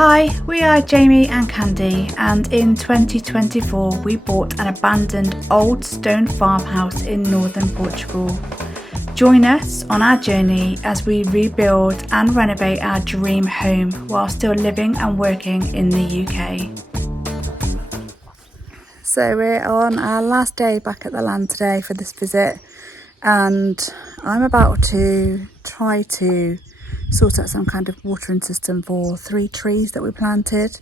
Hi, we are Jamie and Candy, and in 2024 we bought an abandoned old stone farmhouse in northern Portugal. Join us on our journey as we rebuild and renovate our dream home while still living and working in the UK. So we're on our last day back at the land today for this visit, and I'm about to try to sort out some kind of watering system for 3 trees that we planted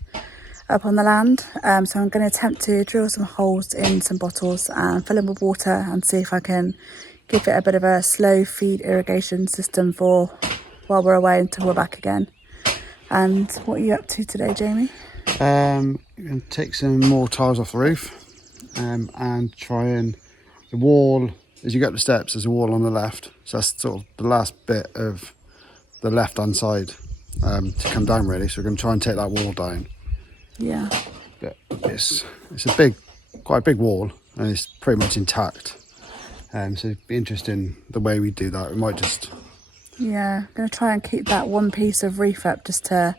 up on the land. So I'm going to attempt to drill some holes in some bottles and fill them with water and see if I can give it a bit of a slow feed irrigation system for while we're away until we're back again. And what are you up to today, Jamie? I'm going to take some more tiles off the roof and try and the wall, as you go up the steps, there's a wall on the left, so that's sort of the last bit of the left hand side to come down really, so we're going to try and take that wall down. Yeah, But it's quite a big wall, and it's pretty much intact, so it'd be interesting the way we do that. We might just I'm going to try and keep that one piece of roof up just to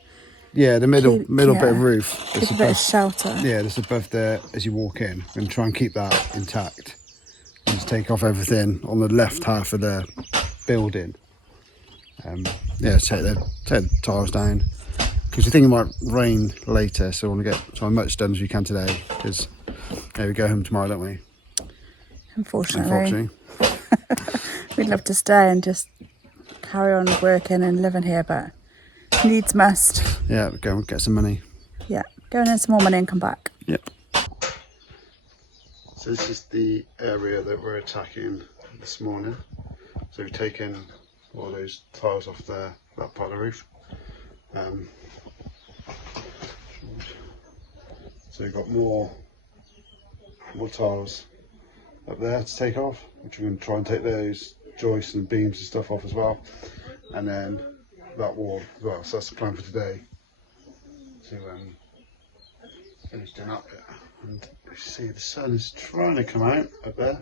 the middle bit of roof, keep a bit of shelter. Yeah, just above there as you walk in. We're going to try and keep that intact. Just take off everything on the left half of the building. Take the tiles down, because you think it might rain later, so I want to get as much done as we can today, because we go home tomorrow, don't we? Unfortunately. We'd love to stay and just carry on working and living here, but needs must. Yeah, go and get some money. Yeah, go and earn some more money and come back. Yep. So this is the area that we're attacking this morning. So we've taken all those tiles off there, that part of the roof. So we've got more tiles up there to take off, which we're going to try and take those joists and beams and stuff off as well. And then that wall as well. So that's the plan for today. To finish doing that bit. And you see the sun is trying to come out up there.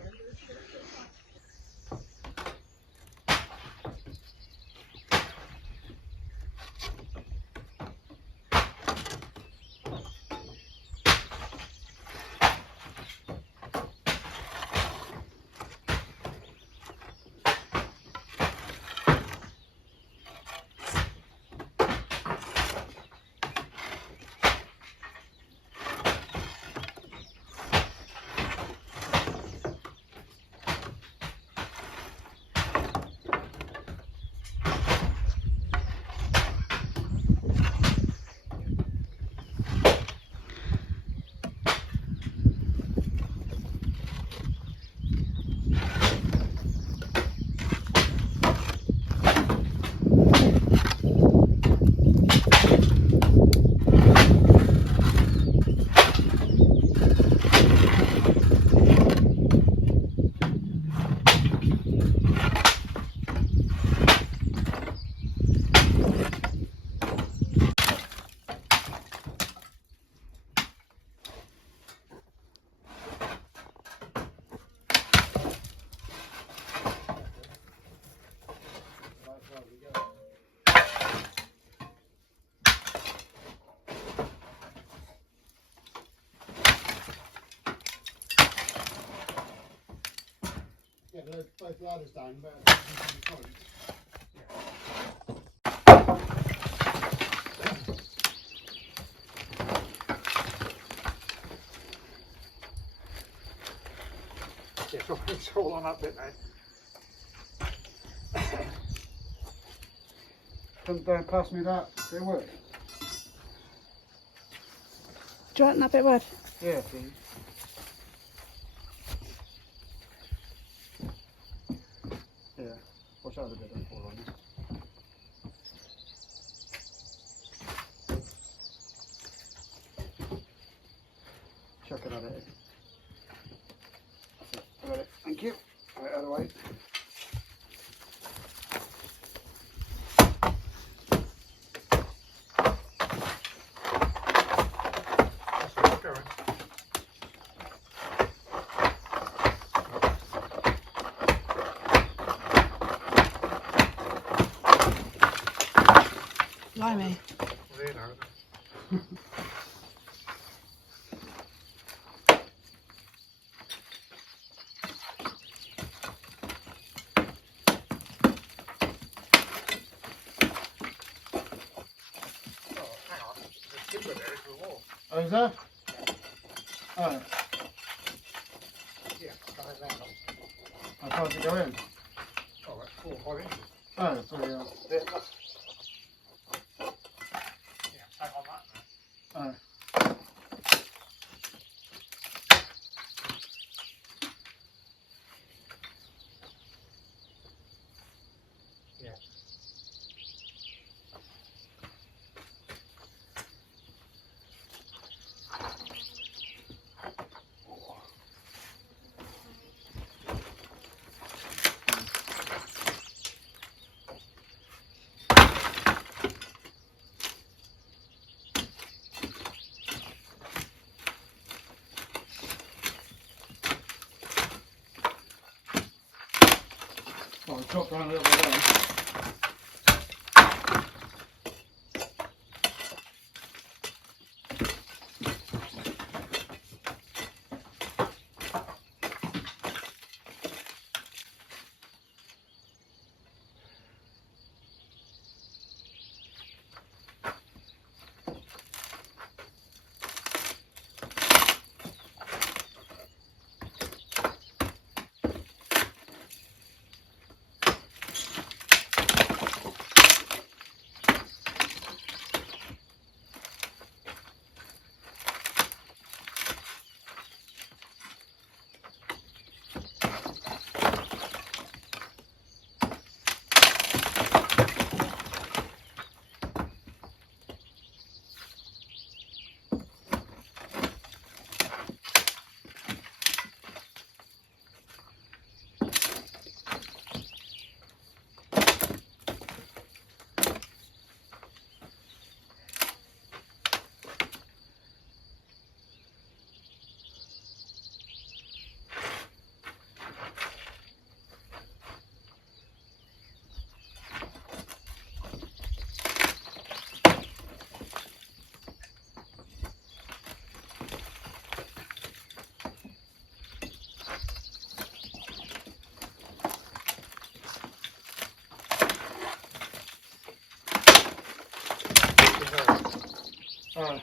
Both ladders down, but it's all on that bit now. Come down past me that, it work. Do you want that bit of wood? Yeah, please. Yeah, watch out a bit, don't fall on you. Chuck it at it. I got it, thank you. Right, other way. Blimey. Oh, is there? Oh. Yeah, coming round. How far does it go in? Oh, that's 4 or 5 inches. Oh, sorry, yeah. Yeah, hang on that now. Oh. Yeah. Well, we chopped around a little bit there. Oh.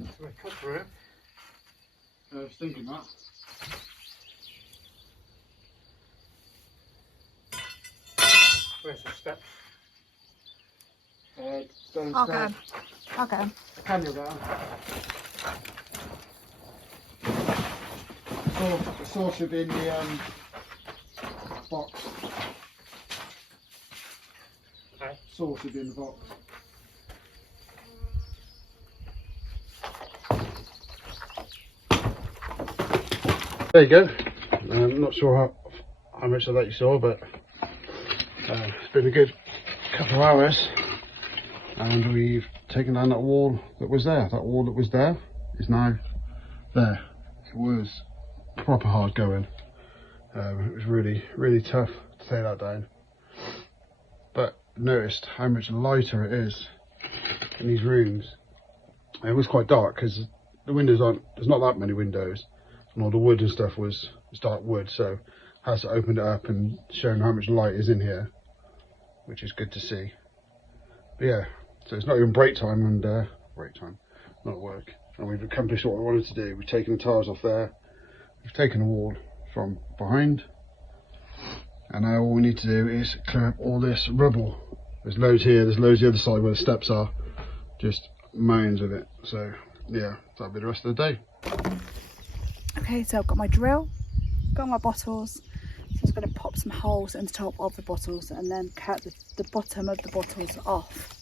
So we cut through it. I was thinking that. Where's the step? Down Okay. Okay. Can you down? The sauce should be in the box. Okay. Sauce should be in the box. There you go. I'm not sure how much of that you saw, but it's been a good couple of hours, and we've taken down that wall that was there. That wall that was there is now there. It was proper hard going. It was really tough to take that down. But noticed how much lighter it is in these rooms. It was quite dark because the windows aren't. There's not that many windows, and all the wood and stuff was dark wood. So has opened it up and shown how much light is in here, which is good to see. But yeah, so it's not even break time, and not work, and we've accomplished what we wanted to do. We've taken the tiles off there, we've taken the wall from behind, and now all we need to do is clear up all this rubble. There's loads here, there's loads the other side where the steps are, just mounds of it. So yeah, that'll be the rest of the day. Okay, so I've got my drill, got my bottles. So I'm just going to pop some holes in the top of the bottles and then cut the bottom of the bottles off.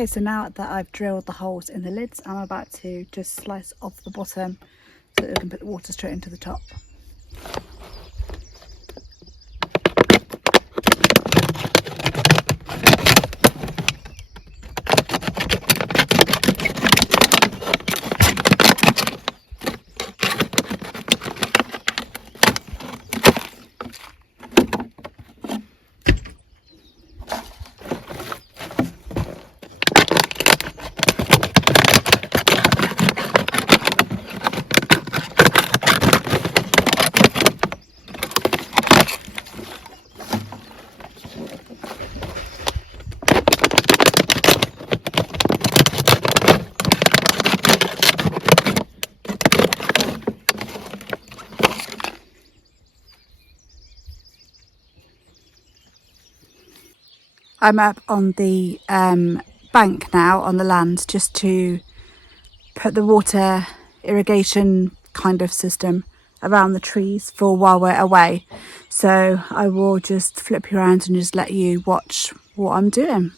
Okay, so now that I've drilled the holes in the lids, I'm about to just slice off the bottom so that we can put the water straight into the top. I'm up on the bank now on the land just to put the water irrigation kind of system around the trees for while we're away. So I will just flip you around and just let you watch what I'm doing.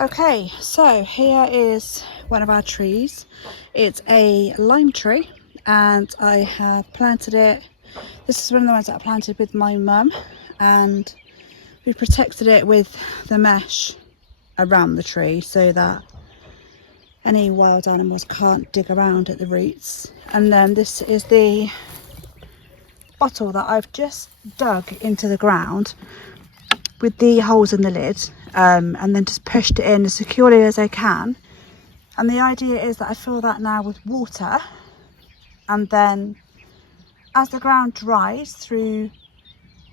Okay, so here is one of our trees. It's a lime tree and I have planted it. This is one of the ones that I planted with my mum, and we protected it with the mesh around the tree so that any wild animals can't dig around at the roots. And then this is the bottle that I've just dug into the ground with the holes in the lid, and then just pushed it in as securely as I can. And the idea is that I fill that now with water, and then as the ground dries through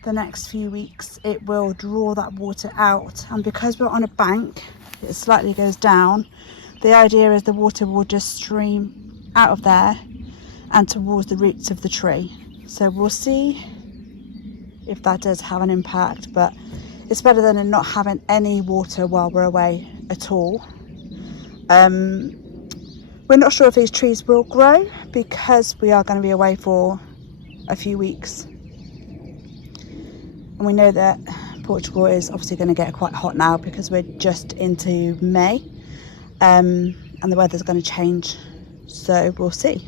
the next few weeks, it will draw that water out. And because we're on a bank, it slightly goes down. The idea is the water will just stream out of there and towards the roots of the tree. So we'll see if that does have an impact, but it's better than it not having any water while we're away at all. We're not sure if these trees will grow because we are going to be away for a few weeks. And we know that Portugal is obviously going to get quite hot now because we're just into May, and the weather's going to change. So we'll see.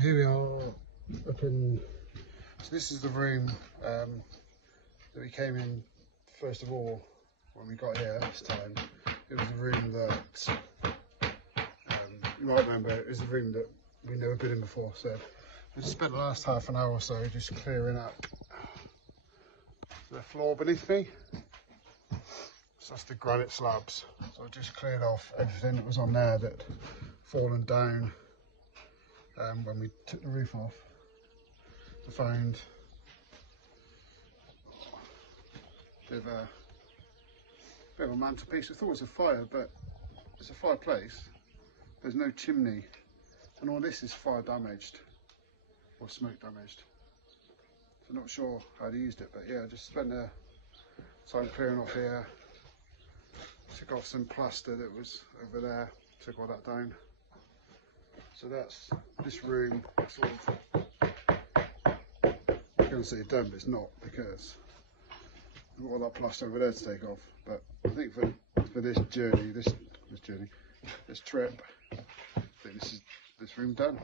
Here we are up in, so this is the room that we came in first of all when we got here this time. It was a room that, you might remember, it was a room that we'd never been in before, so we just spent the last half an hour or so just clearing up the the floor beneath me. So that's the granite slabs. So I just cleared off everything that was on there that fallen down when we took the roof off. I found a bit of a mantelpiece. I thought it was a fire, but it's a fireplace. There's no chimney, and all this is fire damaged or smoke damaged. So I'm not sure how they used it, but yeah, I just spent the time clearing off here. Took off some plaster that was over there, took all that down. So that's this room, sort of, I'm going to say done, but it's not, because I've got all that plaster over there to take off. But I think for this journey, this trip, I think this room done.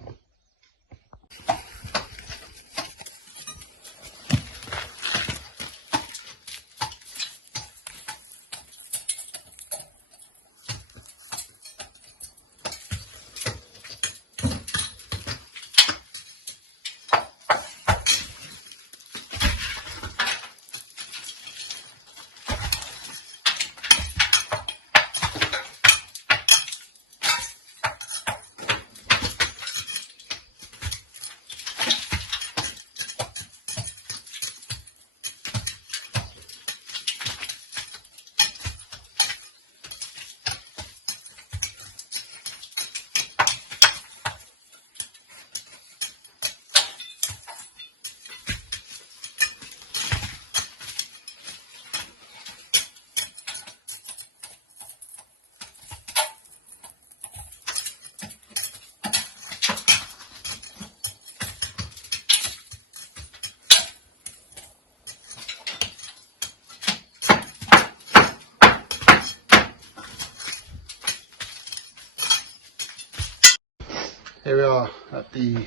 Here we are at the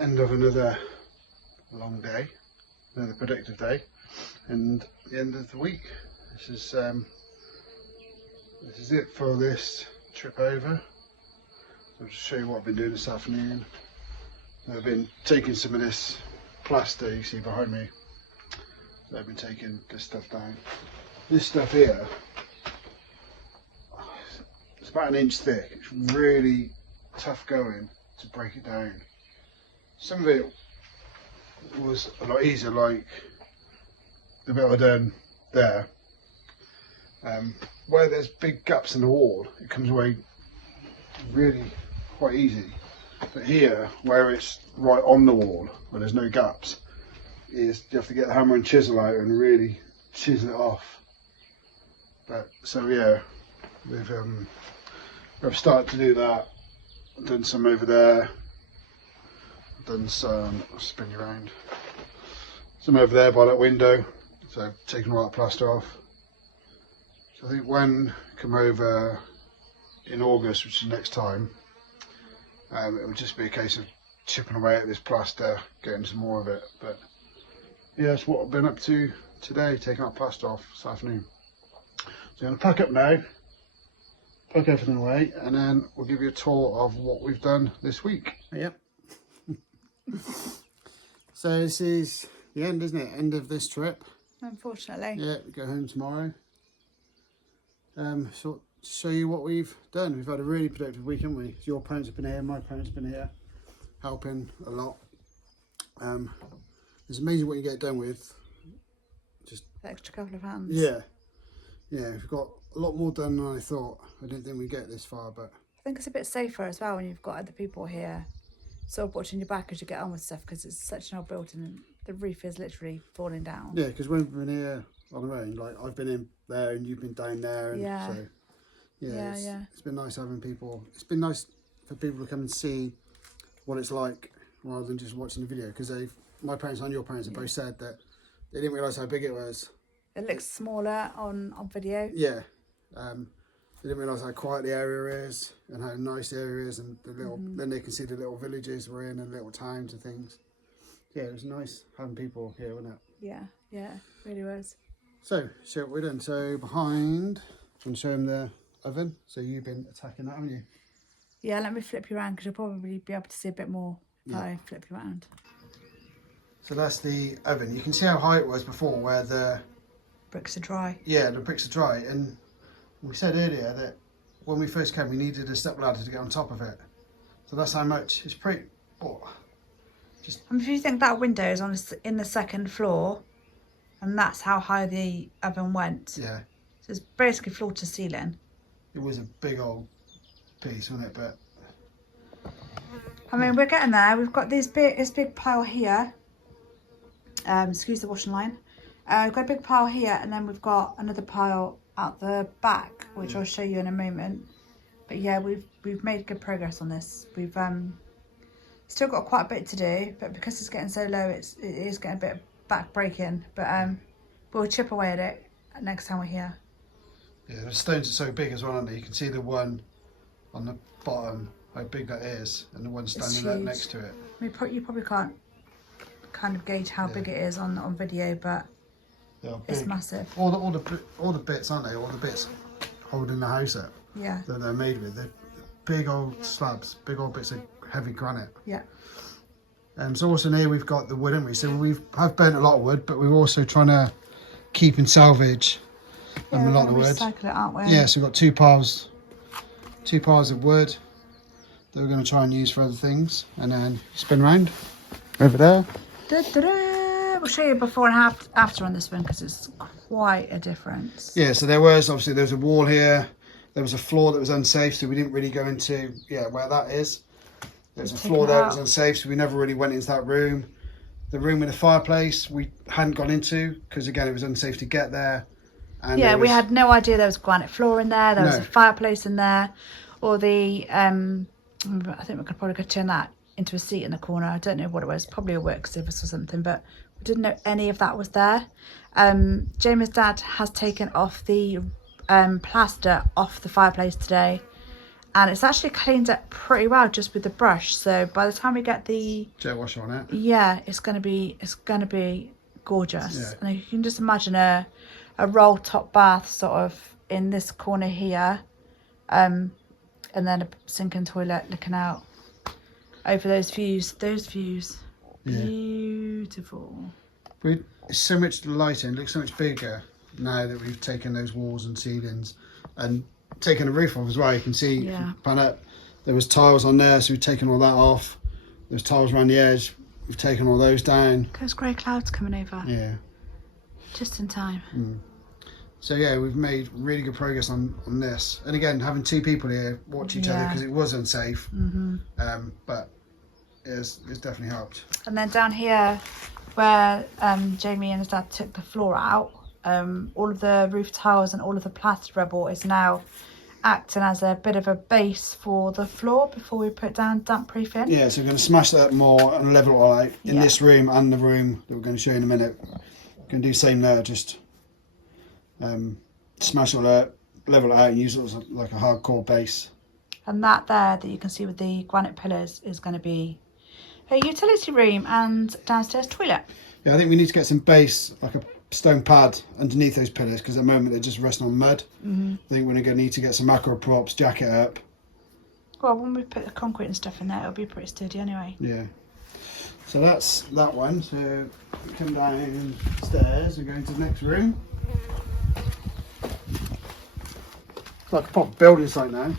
end of another long day, another productive day, and the end of the week. This is it for this trip over. I'll just show you what I've been doing this afternoon. I've been taking some of this plaster you see behind me. So I've been taking this stuff down. This stuff here, it's about 1 inch thick. It's really tough going to break it down. Some of it was a lot easier, like the bit I done there. Where there's big gaps in the wall, it comes away really quite easy. But here, where it's right on the wall, where there's no gaps, is you have to get the hammer and chisel out and really chisel it off. But so yeah, we've started to do that. I've done some over there. I've done some, I'll spin you around. Some over there by that window. So I've taken all that plaster off. So I think when I come over in August, which is next time, it will just be a case of chipping away at this plaster, getting some more of it. But yeah, that's what I've been up to today, taking that plaster off this afternoon. So I'm going to pack up now, pack everything away, and then we'll give you a tour of what we've done this week. Yep. So this is the end, isn't it? End of this trip. Unfortunately. Yeah, we go home tomorrow. So to show you what we've done. We've had a really productive week, haven't we? Your parents have been here, my parents have been here, helping a lot. It's amazing what you get done with just The extra couple of hands. yeah, we've got a lot more done than I thought. I didn't think we'd get this far, but I think it's a bit safer as well when you've got other people here sort of watching your back as you get on with stuff, because it's such an old building and the roof is literally falling down. yeah, because when we've been here on our own, like I've been in there and you've been down there, and Yeah. so yeah, Yeah. it's been nice having people. It's been nice for people to come and see what it's like rather than just watching the video, because my parents and your parents have both said that they didn't realise how big it was. It looks smaller on video. Yeah, they didn't realise how quiet the area is and how nice the area is, and the little then they can see the little villages we're in and little towns and things. Yeah, it was nice having people here, wasn't it? Yeah, really was. So what we're doing. So behind, I'm going to show them the oven. So you've been attacking that, haven't you? Yeah, let me flip you around because you'll probably be able to see a bit more if I flip you around. So that's the oven. You can see how high it was before, where the bricks are dry. Yeah, the bricks are dry, and we said earlier that when we first came, we needed a step ladder to get on top of it. So that's how much. It's pretty. Oh, just. I mean, if you think that window is in the second floor, and that's how high the oven went. Yeah. So it's basically floor to ceiling. It was a big old piece, wasn't it? But I mean, we're getting there. We've got this big pile here. Excuse the washing line. We've got a big pile here, and then we've got another pile out the back, which I'll show you in a moment. But yeah, we've made good progress on this. We've still got quite a bit to do, but because it's getting so low, it is getting a bit back breaking. But we'll chip away at it next time we're here. yeah, the stones are so big as well, aren't they? You can see the one on the bottom, how big that is, and the one standing there next to it. I mean, you probably can't kind of gauge how big it is on video, but it's massive. All the bits, aren't they? All the bits holding the house up. Yeah. That they're made with. They're big old slabs, big old bits of heavy granite. Yeah. So also in here we've got the wood, haven't we? So I've burnt a lot of wood, but we're also trying to keep and salvage a lot of wood. Recycle it, aren't we? Yeah, so we've got two piles of wood that we're going to try and use for other things, and then spin round over there. We'll show you before and after on this one, because it's quite a difference. Yeah, so there was a wall here, there was a floor that was unsafe, so we didn't really go into where that is. There's a floor there that was unsafe, so we never really went into that room. The room with the fireplace we hadn't gone into because again it was unsafe to get there. And yeah, we had no idea there was granite floor in there. There was a fireplace in there, or the I think we could probably turn that into a seat in the corner. I don't know what it was, probably a work surface or something, but we didn't know any of that was there. Jamie's dad has taken off the plaster off the fireplace today, and it's actually cleaned up pretty well just with the brush. So by the time we get the jet washer on it, yeah, it's gonna be gorgeous. Yeah. And you can just imagine a roll top bath sort of in this corner here, and then a sink and toilet looking out over those views. Yeah. Beautiful. It's so much lighting, it looks so much bigger now that we've taken those walls and ceilings and taken the roof off as well. You can see, if you pan up, there was tiles on there, so we've taken all that off. There's tiles around the edge, we've taken all those down. Those grey clouds coming over. Yeah. Just in time. So yeah, we've made really good progress on this. And again, having two people here watch each other because it was unsafe. But it's definitely helped. And then down here, where Jamie and his dad took the floor out, all of the roof tiles and all of the plaster rubble is now acting as a bit of a base for the floor before we put down damp proofing. Yeah, so we're going to smash that up more and level it all out in this room and the room that we're going to show you in a minute. We're going to do the same there, just smash it all out, level it out and use it as like a hardcore base. And that there that you can see with the granite pillars is going to be a utility room and downstairs toilet. Yeah, I think we need to get some base, like a stone pad underneath those pillars, because at the moment they're just resting on mud. I think we're going to need to get some macro props, jack it up. Well, when we put the concrete and stuff in there, it'll be pretty sturdy anyway. Yeah. So that's that one. So we come downstairs and go into the next room. It's like a proper building site now.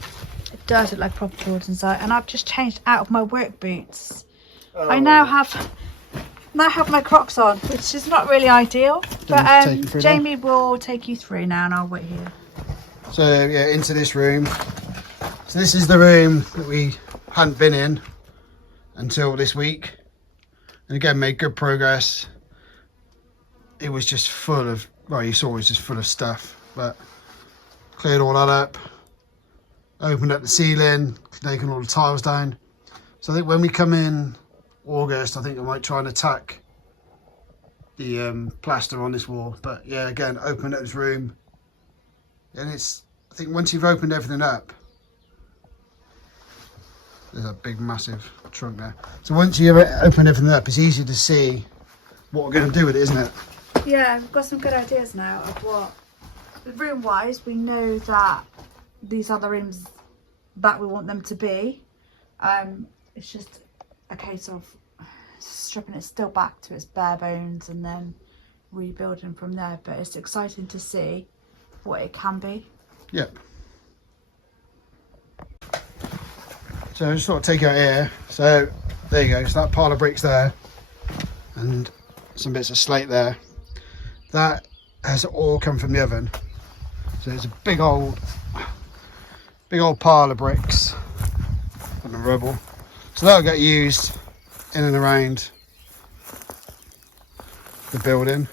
It does look like proper building site, and I've just changed out of my work boots. I now have my Crocs on, which is not really ideal, but Jamie will take you through now and I'll wait here. So yeah, into this room. So this is the room that we hadn't been in until this week, and again made good progress. It was just full of, well, you saw it was just full of stuff, but cleared all that up, opened up the ceiling, taken all the tiles down. So I think when we come in August, I think I might try and attack the plaster on this wall. But yeah, again, open up this room, and it's, I think once you've opened everything up, there's a big massive trunk there. So once you've opened everything up, it's easy to see what we're going to do with it, isn't it? Yeah, we've got some good ideas now of what, room wise, we know that these are the rooms that we want them to be. It's just a case of stripping it still back to its bare bones and then rebuilding from there. But it's exciting to see what it can be. Yep. So I just sort of take it out here. So there you go. So that pile of bricks there, and some bits of slate there. That has all come from the oven. So it's a big old pile of bricks and the rubble. So that'll get used in and around the building.